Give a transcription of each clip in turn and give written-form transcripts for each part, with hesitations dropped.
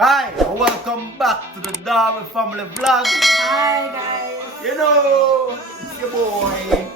Hi, welcome back to the DARBY Family Vlog. Hi guys. You know, it's your boy,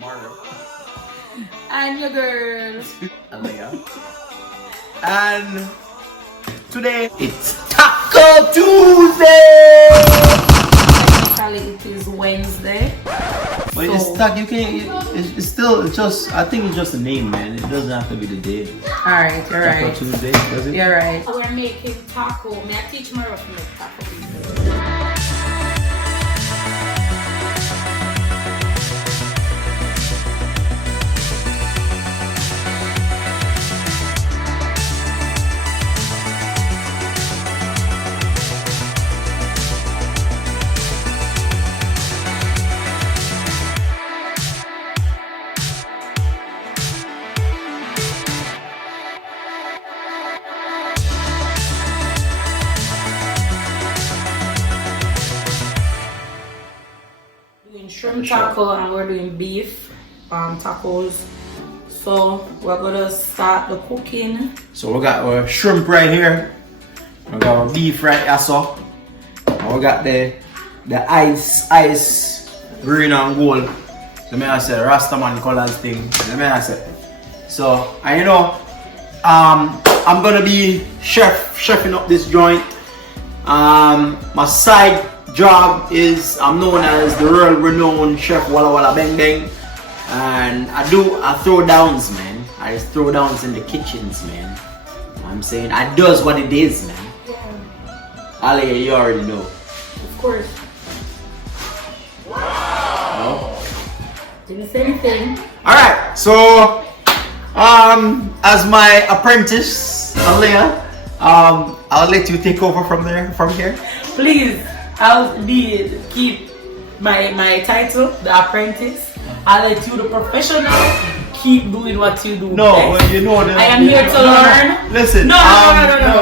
Mario. And your girl. Alea. And today, it's Taco Tuesday! Technically it is Wednesday. But So- it's taco, you can't, it's still just, I think it's just a name, man. It doesn't have to be the day. Alright, you're Taco right. Tuesday, does it? You're right. We're making taco. May I teach Mario to make taco? Doing shrimp taco and we're doing beef tacos. So we're gonna start the cooking. So we got our shrimp right here. We got our beef right here, so. And we got the ice green and gold. So may I say Rastaman colors thing. So may I say. So and you know, I'm gonna be chefing up this joint. My side job is I'm known as the world renowned chef Walla Walla Bang Bang, and I throw downs, man. I just throw downs in the kitchens, man. I'm saying I does what it is, man. Yeah, Ali, you already know. of course. No? Didn't say anything. Alright, so as my apprentice, Alea, I'll let you take over from here. Please, I'll keep my title, the apprentice. I'll let you, the professional, keep doing what you do. No, okay? well, you know that. I am here to learn. Listen. No.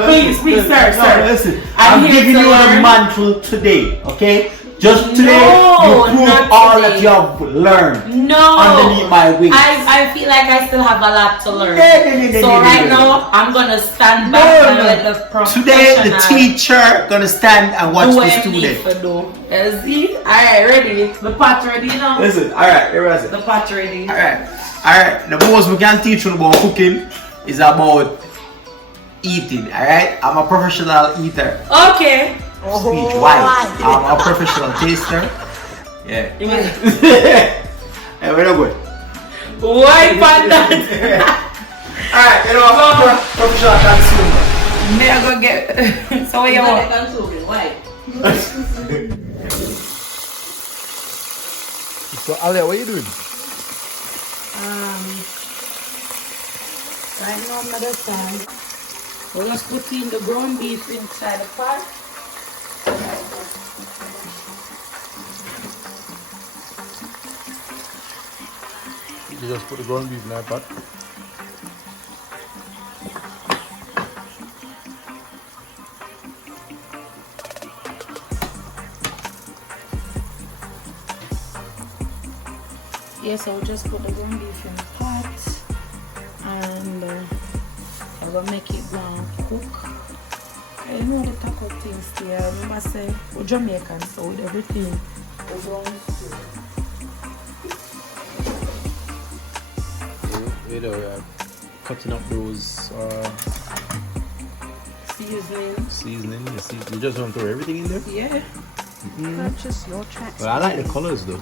Please, sir. Listen. I'm I'm here giving to you learn. the mantle today, okay? Just today, No, you prove not all today. that you have learned No. underneath my wings. I feel like I still have a lot to learn. No. So right now, I'm gonna stand back and let the professional Today, the teacher gonna stand and watch do the what I need student. to do. See? Alright, ready? The pot ready now? Listen, alright, here is it. The pot ready. Alright. The most we can teach you about cooking is about eating, alright? I'm a professional eater. Okay. Speech, why? I'm a professional taster. Yeah. Hey, we're not good. Why about that? Alright, you know, professional consumer. May I go get so what you want? Why? So, Alia, what are you doing? Right now I'm at time. We're just putting the ground beef inside the pot. You just put the ground beef in that pot. Yes, I'll just put the ground beef in the pot and I will make it go and cook. I know the taco things here. I remember say we're Jamaican, so with everything we go on You know, we are cutting up those seasoning. You just want to throw everything in there? Yeah. Purchase your tracks. But I like the colors though.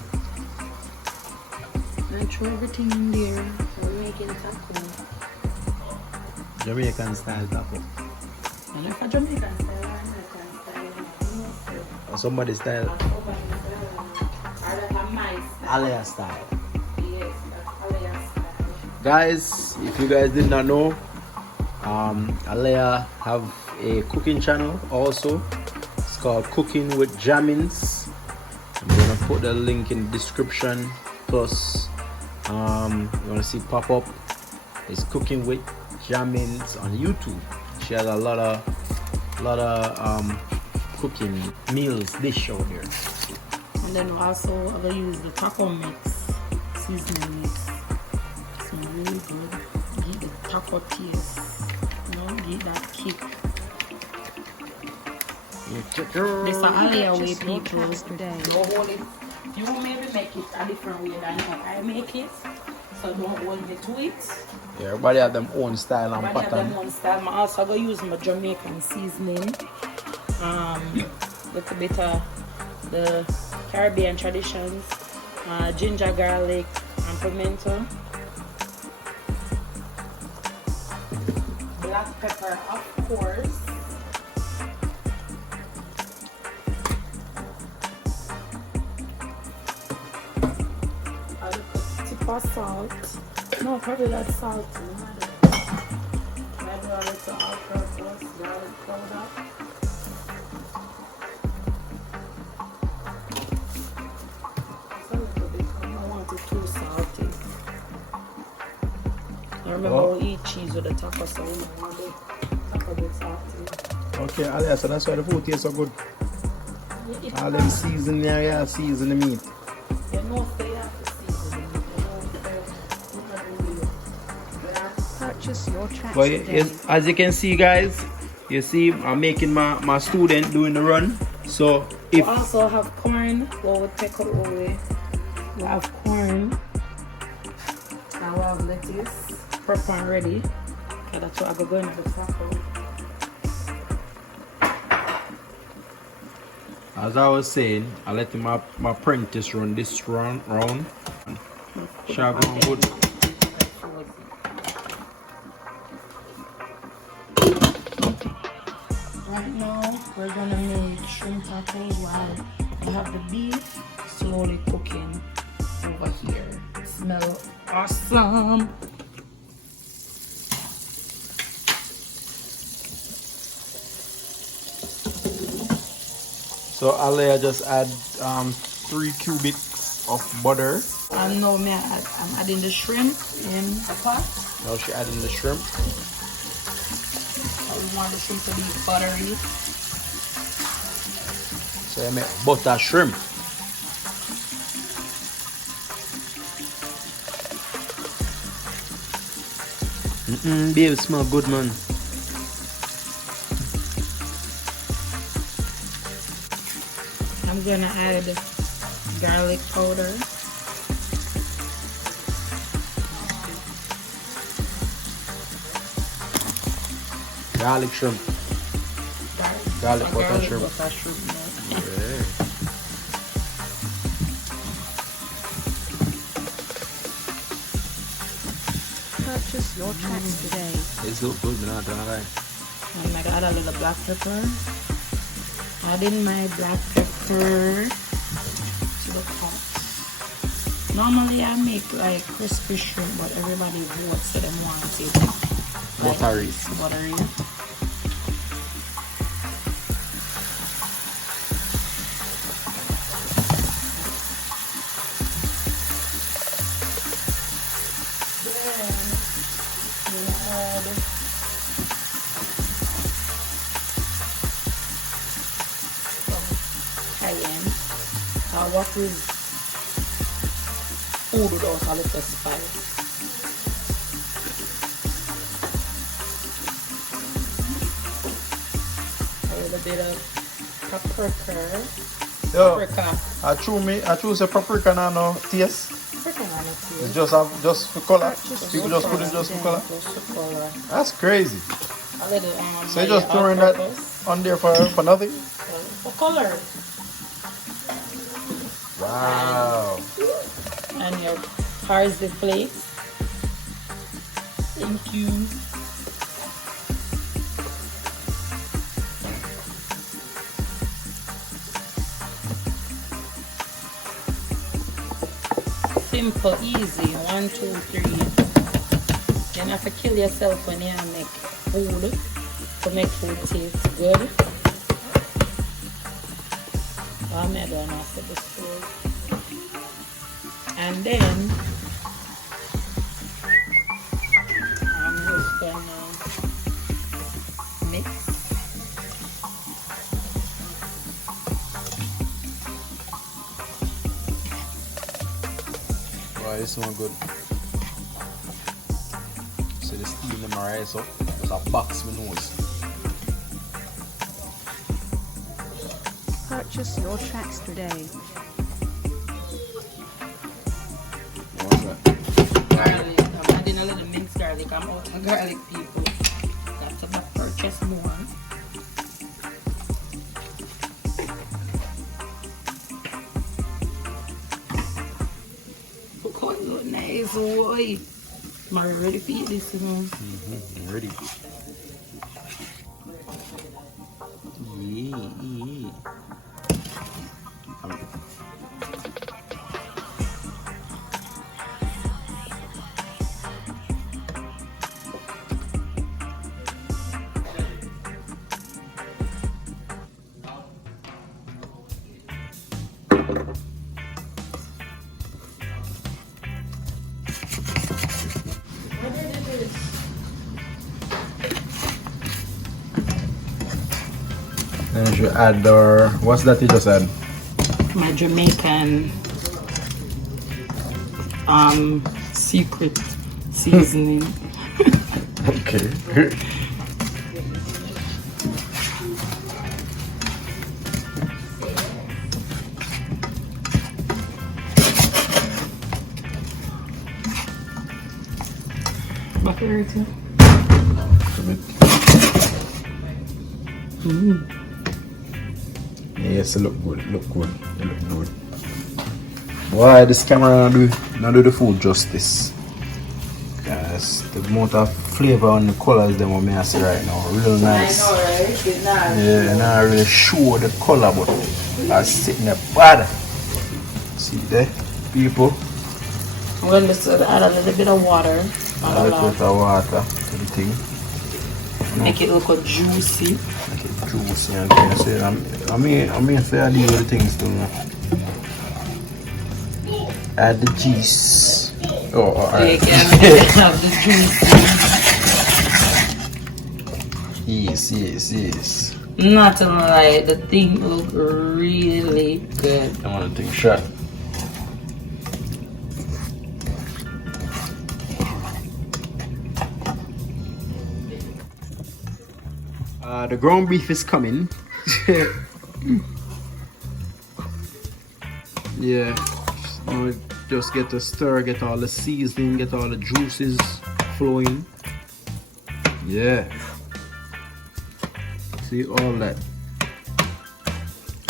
And throw everything in there. We're making taco. Jamaican style taco. And if a Jamaican style or American style, Or somebody style. I don't have my style. Alia style. Yes, that's Alea style. Guys, if you guys did not know, Alea have a cooking channel also. It's called Cooking with Jamins. I'm gonna put the link in the description. Plus, you're gonna see pop up. It's Cooking with Jamins on YouTube. She has a lot of cooking meals dish out here. And then also I'm gonna use the taco mix, seasoning mix. So really good. Get the taco taste. You know, get that kick. This is Alea way Purchase your people. tracks today. Don't hold it. You maybe make it a different way than how I make it. So don't hold me to it. Yeah, everybody have them own style and But I have pattern. them on style. I also going to use my Jamaican seasoning. Little bit of the Caribbean traditions. Ginger, garlic, and pimento. Black pepper, of course. A little tip of salt. No, probably that salt. Maybe a little all-purpose garlic powder. Just a little bit. I don't want it too salty. I remember we eat cheese with the taco, so we don't want the taco a bit salty. Okay, Alea, so that's why the food tastes so good. All them season there, yeah, season the meat. You know if they have to season it. You know if they have to Purchase your tracks But today. yes, as you can see, guys, you see I'm making my student doing the run. So We if also have corn. What we take out away. We have corn. And we have lettuce. Prep and ready. Okay, that's what I'm going to the taco. as I was saying, I let my apprentice run this round. Shall go good. Right now, we're gonna make shrimp tacos while we have the beef slowly cooking over here. Smell awesome. So Alea just add 3 cubics of butter. And now I'm adding the shrimp in a pot. Now she adding the shrimp. I want the shrimp to be buttery. So I make butter shrimp. Babe, it smell good, man. I'm gonna add garlic powder. Garlic shrimp. Garlic butter shrimp. Butter shrimp, yeah. Yeah. Purchase your tracks today. It's look good, man. I'm gonna lie. I'm gonna add a little black pepper. Adding my black pepper to the pot. Normally I make like crispy shrimp, but everybody votes so them want it like Buttery. buttery. Then we add cayenne. What is food without a little spice? A little bit of paprika. Yo, Paprika. I choose a paprika now, no taste. Paprika on it It's too. just for color. Purchase People your just put it tracks just for today. color. Just for color. That's crazy. A little So you just throwing that on there for nothing? for color. Wow. And your parsley flakes. Thank you. Simple, easy. 1, 2, 3. You don't have to kill yourself when you make food to make food taste good. I'm not going after the stove. And then I'm just gonna mix. Wow, this one good. So the steam them rise up. There's a box my nose. Purchase your tracks today. What's that? Garlic. I'm adding a little minced garlic. I'm out of garlic, people. Got to purchase more. Look how it looks nice, boy. I'm ready to eat this, you know. I'm ready. Yeah. Then you should add our, what's that you just add? My Jamaican secret seasoning. Okay. Butter. Yes, it look good. It look good. It look good. Why this camera not do the food justice? Yes, the amount of flavor and the colors them what me I see right now, real nice. I know, right? It's nice. Yeah, not really sure the color, but I sitting there bad. See there, people. Well, let's add a little bit of water. A little bit of water to the thing. Make it look juicy. Make it juicy and things. So I mean, fair deal with the things too. Add the cheese. Oh, alright. So you can have the juice. Yes. Not to lie, the thing look really good. I want to take a shot. The ground beef is coming. Yeah. Now just get a stir, get all the seasoning, get all the juices flowing. Yeah. See all that.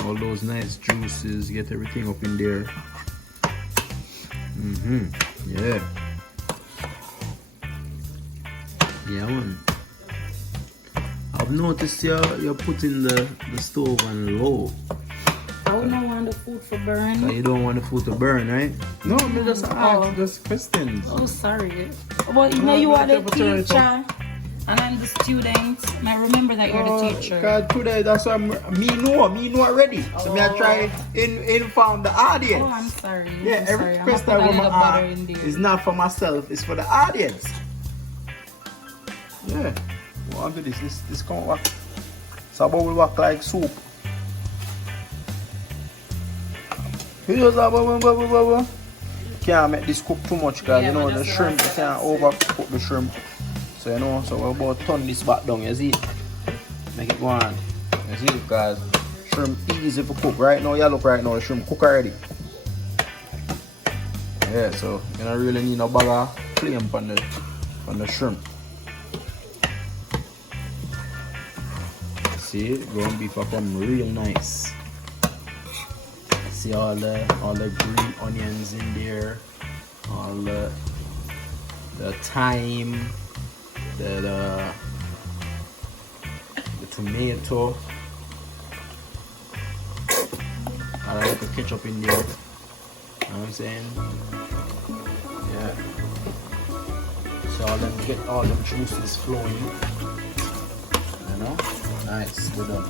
All those nice juices, get everything up in there. Yeah. Yeah, man. I've noticed you're putting the stove on low. I don't want the food to burn. So you don't want the food to burn, right? No, me just ask, just questions. Oh, sorry. Well, you know you are the teacher, and I'm the student. And I remember that you're the teacher. God, today that's why me know already. So me I try inform the audience. Oh, I'm sorry. Yeah, I'm every sorry. question I'm I gonna want put a to little butter in ask there. is not for myself, it's for the audience. Yeah. What do this can't work. So about will work like soup. Can't make this cook too much because you know the shrimp, you can't overcook the shrimp. So you know, so we're about to turn this back down, you see? Make it go on. You see, because shrimp easy to cook. Right now, you look right now, the shrimp cook already. Yeah, so you don't really need no bag of flame on the shrimp. See, ground beef will come real nice. See all the green onions in there, all the thyme, the tomato, I like the ketchup in there. You know what I'm saying? Yeah. So get all the juices flowing. You know? Nice, good done.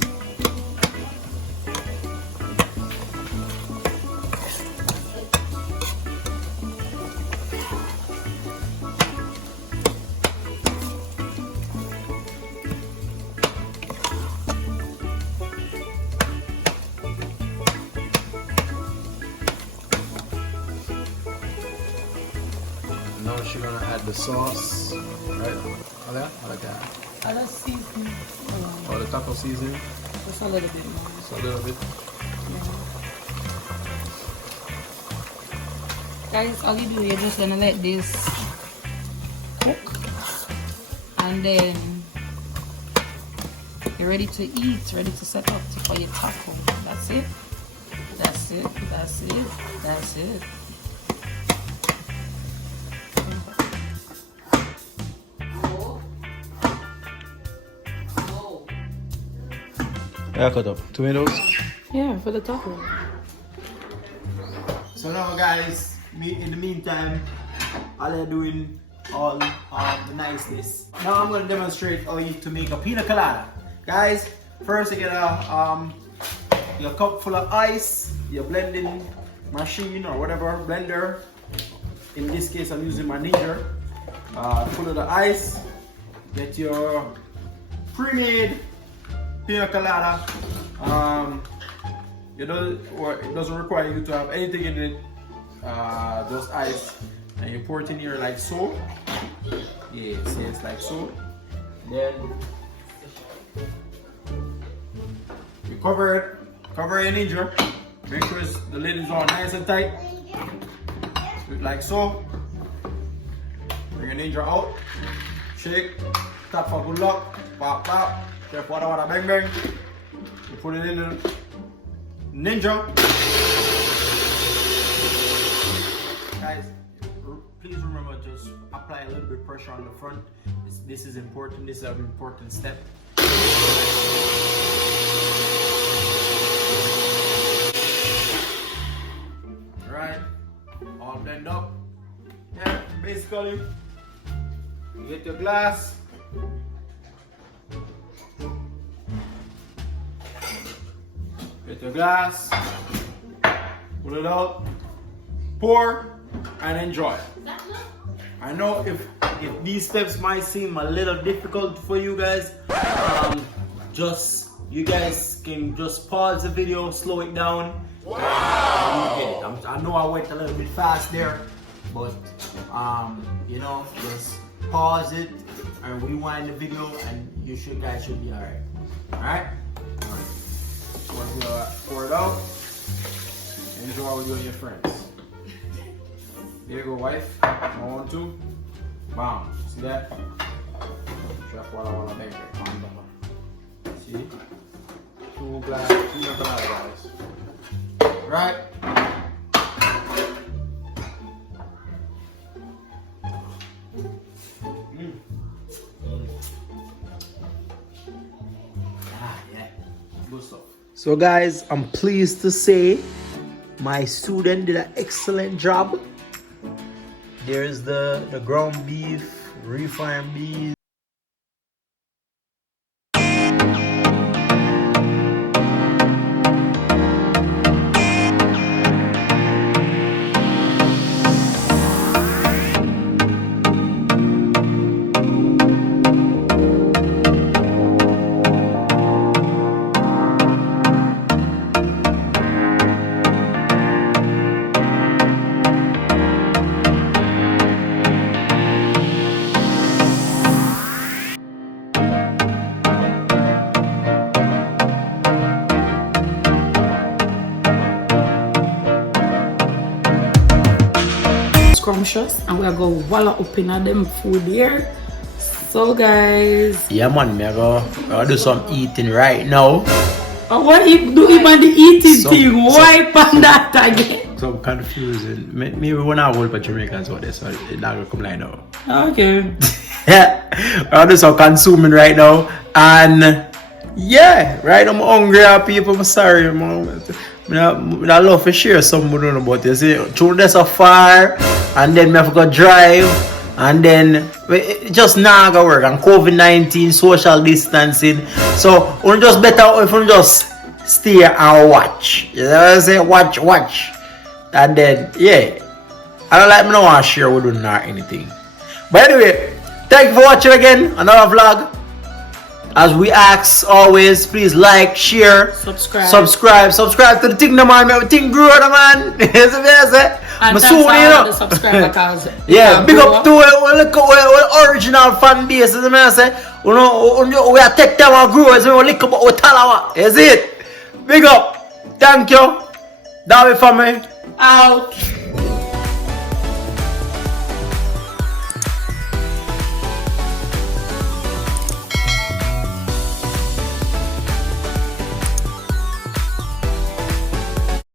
Now she's gonna add the sauce, right? I like that. I just season. Oh, the taco seasoning. Just a little bit more. Just a little bit. Guys, all you do, you're just gonna let this cook, and then you're ready to eat, ready to set up for your taco. That's it. That's it. That's it. That's it. Yeah, cut up tomatoes. Yeah, for the taco. So now, guys, in the meantime, all you're doing all the niceness. Now I'm gonna demonstrate how you to make a pina colada. Guys, first you get your cup full of ice, your blending machine or whatever blender. In this case, I'm using my Ninja. Full of the ice. Get your pre-made pina colada. It doesn't require you to have anything in it, just ice, and you pour it in here like so. Yeah, see, it's like so. Then you cover your Ninja. Make sure the lid is all nice and tight. Do it like so. Bring your Ninja out. Shake. Tap for good luck. Pop, pop. Chef, wada, wada, bang, bang. You put it in the Ninja. Guys, please remember, just apply a little bit of pressure on the front. This is important. This is an important step. Alright, all blend up. Yeah, basically, you get your glass. Get your glass, pull it out, pour, and enjoy. I know if these steps might seem a little difficult for you guys, you guys can just pause the video, slow it down. Wow. You get it. I know I went a little bit fast there, but you know, just pause it and rewind the video, and guys should be alright. Alright? Once you pour it out, enjoy with you and your friends. There you go, wife. 1, 2. Bam. See that? Chef wala bang. See? 2 glass, 2 guys. Right? Yeah. Good stuff. So guys, I'm pleased to say my student did an excellent job. There's the ground beef, refined beef. Scrumptious, and we're going to walla up in them food here. So guys, Yeah man, I go do some eating right now. what you do even the eating thing? Why on that again? So confusing. Maybe when I work for Jamaicans or this, so it's not gonna come like now. Okay. Yeah, I do some consuming right now, and yeah, right. I'm hungry, people. I'm sorry, mom. I love to share something with you about this. Through this a fire, and then I have to go drive, and then it just now go work. And COVID-19, social distancing. So we just better if we just stay and watch. You know what I say? Watch, and then yeah. I don't like me no want to share with you or anything. But anyway, thank you for watching again another vlog. As we ask always, please like, share, subscribe to the thing, man. Everything grow, man. And thanks for all the subscribe because yeah, big up to our original fan base. As I say, we are take time and grow. As we look about Talawa. Is it? Big up. Thank you. DARBY family. Out.